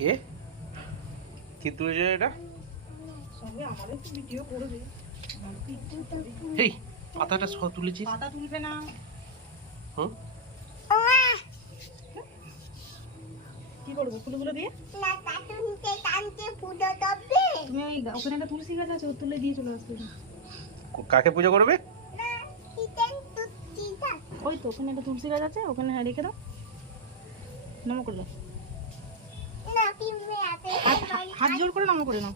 কে কি তুলেছে এটা? সঙ্গে আমাদের তো ভিডিও করবে। এই পাতাটা সহ তুলেছিস? পাতা তুলবে না। হুম কি করবো ফুলগুলো দিয়ে? তুমি ওই ওখানে একটা তুলসী গাছ আছে, ও তুলে দিয়ে চলে আসবে। কাকে পুজো করবে? ওই তো ওখানে একটা তুলসী গাছ আছে, ওখানে রেখে দাও। নমো করলে হাত জোর করে নমো করে নাও।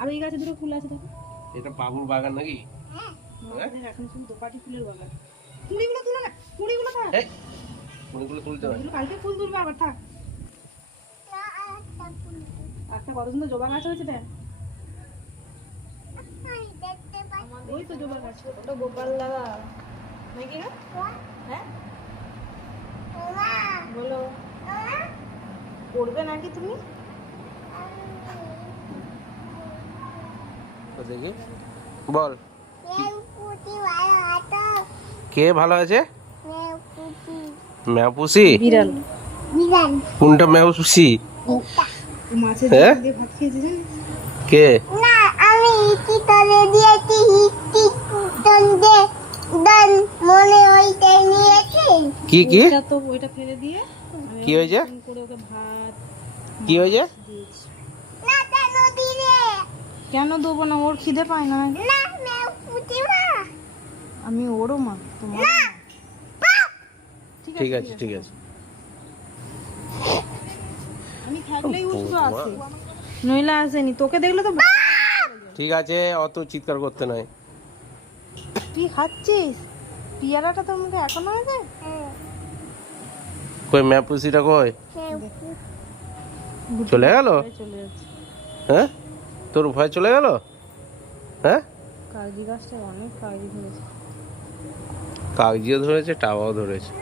আর ওই গাছে দুটো ফুল আছে দেখো। এটা বাবুর বাগান নাকি? এখন শুধু দোপাটি ফুলের বাগান। কুড়িগুলো তুলে না, কুড়িগুলো থাক। এই ফুলগুলো তুলতে হয়। এগুলো কালকে ফুল তুলবে আবার, থাক। একটা কত সুন্দর জবা গাছ হয়েছে দেখ। ওই তো জবা গাছ, ওটা গোপাল দাদা নাকি না? হ্যাঁ বলো, পড়বে নাকি তুমি? দেখি বল কে ভালো আছে? ম্যাপুসি? বিড়াল। কোনটা ম্যাপুসি? মাছের হ্যাঁ? ঝোল দিয়ে ভাত খেয়েছে জানিস? কে? না আমি ইটি তলে দিয়েছি, ইটি তলে দন মনে ওইটাই নিয়েছি। কি কি ওইটা তো ওইটা ফেলে দিয়ে কি হয়েছে? এরকম করে ওকে ভাত কি হয়েছে? দিয়েছি। না কেন দিলে? কেন দেবো না, ওর খিদে পায় না। না মেও পুটি মা। আমি ওরও মা, তোমার না ঠিক আছে ঠিক আছে। আমি থাকলেই উঠতো আসে, নইলে আসেনি। তোকে দেখলে তো ঠিক আছে, অত চিৎকার করতে নয়। তুই খাচ্ছিস পিয়ারাটা, তোর মুখে এখনো আছে? কই ম্যাপুসিটা কই? চলে গেল? চলে যাচ্ছে। হ্যাঁ তোর ভয় চলে গেল? হ্যাঁ কাগজি গাছটা অনেক কাগজি ধরেছে। কাগজিও ধরেছে, টাওয়াও ধরেছে।